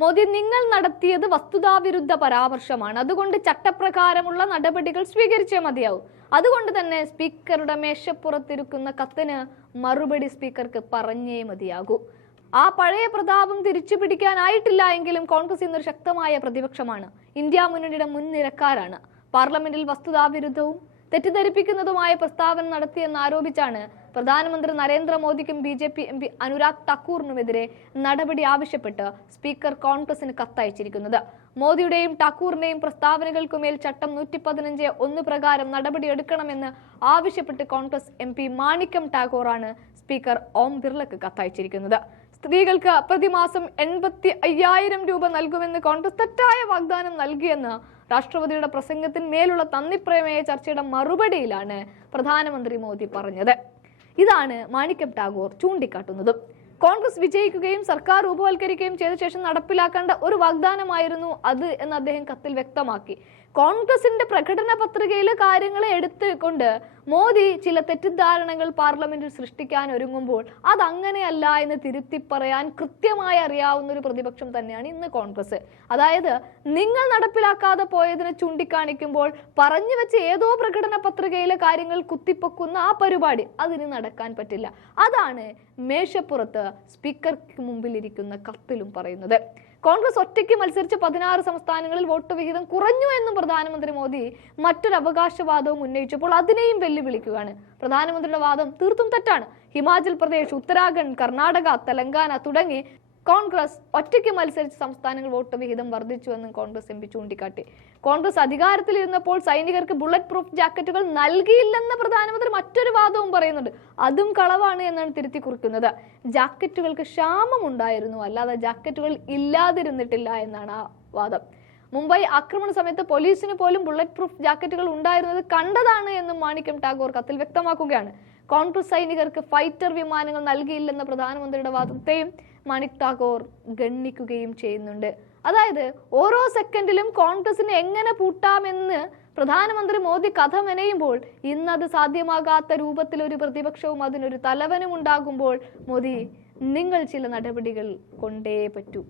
മോദി, നിങ്ങൾ നടത്തിയത് വസ്തുതാവിരുദ്ധ പരാമർശമാണ്. അതുകൊണ്ട് ചട്ടപ്രകാരമുള്ള നടപടികൾ സ്വീകരിച്ചേ മതിയാവും. അതുകൊണ്ട് തന്നെ സ്പീക്കറുടെ മേശപ്പുറത്തിരിക്കുന്ന കത്തിന് മറുപടി സ്പീക്കർക്ക് പറഞ്ഞേ മതിയാകൂ. ആ പഴയ പ്രതാപം തിരിച്ചു പിടിക്കാനായിട്ടില്ല എങ്കിലും കോൺഗ്രസ് ഇന്നൊരു ശക്തമായ പ്രതിപക്ഷമാണ്. ഇന്ത്യ മുന്നണിയുടെ മുൻനിരക്കാരാണ്. പാർലമെന്റിൽ വസ്തുതാവിരുദ്ധവും തെറ്റിദ്ധരിപ്പിക്കുന്നതുമായ പ്രസ്താവന നടത്തിയെന്ന് ആരോപിച്ചാണ് പ്രധാനമന്ത്രി നരേന്ദ്രമോദിക്കും BJP MP അനുരാഗ് ഠാക്കൂറിനുമെതിരെ നടപടി ആവശ്യപ്പെട്ട് സ്പീക്കർ കോൺഗ്രസിന് കത്തയച്ചിരിക്കുന്നത്. മോദിയുടെയും ഠാക്കൂറിന്റെയും പ്രസ്താവനകൾക്കുമേൽ ചട്ടം 115(1) പ്രകാരം നടപടിയെടുക്കണമെന്ന് ആവശ്യപ്പെട്ട് കോൺഗ്രസ് MP മാണിക്കം ടാഗോറാണ് സ്പീക്കർ ഓം ബിർളക്ക് കത്തയച്ചിരിക്കുന്നത്. സ്ത്രീകൾക്ക് പ്രതിമാസം 85,000 രൂപ നൽകുമെന്ന് കോൺഗ്രസ് തെറ്റായ വാഗ്ദാനം നൽകിയെന്ന് രാഷ്ട്രപതിയുടെ പ്രസംഗത്തിന്മേലുള്ള നന്ദിപ്രമേയ ചർച്ചയുടെ മറുപടിയിലാണ് പ്രധാനമന്ത്രി മോദി പറഞ്ഞത്. ഇതാണ് മാണിക്യം ടാഗോർ ചൂണ്ടിക്കാട്ടുന്നത്. കോൺഗ്രസ് വിജയിക്കുകയും സർക്കാർ രൂപവൽക്കരിക്കുകയും ചെയ്ത ശേഷം നടപ്പിലാക്കേണ്ട ഒരു വാഗ്ദാനമായിരുന്നു അത് എന്ന് അദ്ദേഹം കത്തിൽ വ്യക്തമാക്കി. കോൺഗ്രസിന്റെ പ്രകടന പത്രികയിലെ കാര്യങ്ങളെ എടുത്തുകൊണ്ട് മോദി ചില തെറ്റിദ്ധാരണകൾ പാർലമെന്റിൽ സൃഷ്ടിക്കാൻ ഒരുങ്ങുമ്പോൾ അതങ്ങനെയല്ല എന്ന് തിരുത്തി പറയാൻ കൃത്യമായി അറിയാവുന്ന ഒരു പ്രതിപക്ഷം തന്നെയാണ് ഇന്ന് കോൺഗ്രസ്. അതായത്, നിങ്ങൾ നടപ്പിലാക്കാതെ പോയതിനെ ചൂണ്ടിക്കാണിക്കുമ്പോൾ പറഞ്ഞു വെച്ച ഏതോ പ്രകടന പത്രികയിലെ കാര്യങ്ങൾ കുത്തിപ്പൊക്കുന്ന ആ പരിപാടി അതിന് നടക്കാൻ പറ്റില്ല. അതാണ് മേശപ്പുറത്ത് സ്പീക്കർക്ക് മുമ്പിൽ ഇരിക്കുന്ന കത്തിലും പറയുന്നത്. കോൺഗ്രസ് ഒറ്റയ്ക്ക് മത്സരിച്ച് 16 സംസ്ഥാനങ്ങളിൽ വോട്ട് വിഹിതം കുറഞ്ഞു എന്നും പ്രധാനമന്ത്രി മോദി മറ്റൊരു അവകാശവാദവും ഉന്നയിച്ചപ്പോൾ അതിനെയും വെല്ലുവിളിക്കുകയാണ്. പ്രധാനമന്ത്രിയുടെ വാദം തീർത്തും തെറ്റാണ്. ഹിമാചൽ പ്രദേശ്, ഉത്തരാഖണ്ഡ്, കർണാടക, തെലങ്കാന തുടങ്ങി കോൺഗ്രസ് ഒറ്റയ്ക്ക് മത്സരിച്ച സംസ്ഥാനങ്ങൾ വോട്ട് വിഹിതം വർദ്ധിച്ചുവെന്നും കോൺഗ്രസ് MP ചൂണ്ടിക്കാട്ടി. കോൺഗ്രസ് അധികാരത്തിലിരുന്നപ്പോൾ സൈനികർക്ക് ബുള്ളറ്റ് പ്രൂഫ് ജാക്കറ്റുകൾ നൽകിയില്ലെന്ന് പ്രധാനമന്ത്രി മറ്റൊരു വാദവും പറയുന്നുണ്ട്. അതും കളവാണ് എന്നാണ് തിരുത്തി കുറിക്കുന്നത്. ജാക്കറ്റുകൾക്ക് ക്ഷാമം ഉണ്ടായിരുന്നു, അല്ലാതെ ജാക്കറ്റുകൾ ഇല്ലാതിരുന്നിട്ടില്ല എന്നാണ് ആ വാദം. മുംബൈ ആക്രമണ സമയത്ത് പോലീസിന് പോലും ബുള്ളറ്റ് പ്രൂഫ് ജാക്കറ്റുകൾ ഉണ്ടായിരുന്നത് കണ്ടതാണ് എന്നും മാണിക്യം ടാഗോർ കത്തിൽ വ്യക്തമാക്കുകയാണ്. കോൺഗ്രസ് സൈനികർക്ക് ഫൈറ്റർ വിമാനങ്ങൾ നൽകിയില്ലെന്ന പ്രധാനമന്ത്രിയുടെ വാദത്തെയും മാണിക് ടാഗോർ ഗണ്ണിക്കുകയും ചെയ്യുന്നുണ്ട്. അതായത്, ഓരോ സെക്കൻഡിലും കോൺഗ്രസിനെ എങ്ങനെ പൂട്ടാമെന്ന് പ്രധാനമന്ത്രി മോദി കഥ മെനയുമ്പോൾ ഇന്നത് സാധ്യമാകാത്ത രൂപത്തിൽ ഒരു പ്രതിപക്ഷവും അതിനൊരു തലവനും ഉണ്ടാകുമ്പോൾ മോദി, നിങ്ങൾ ചില നടപടികൾ കൊണ്ടേ പറ്റൂ.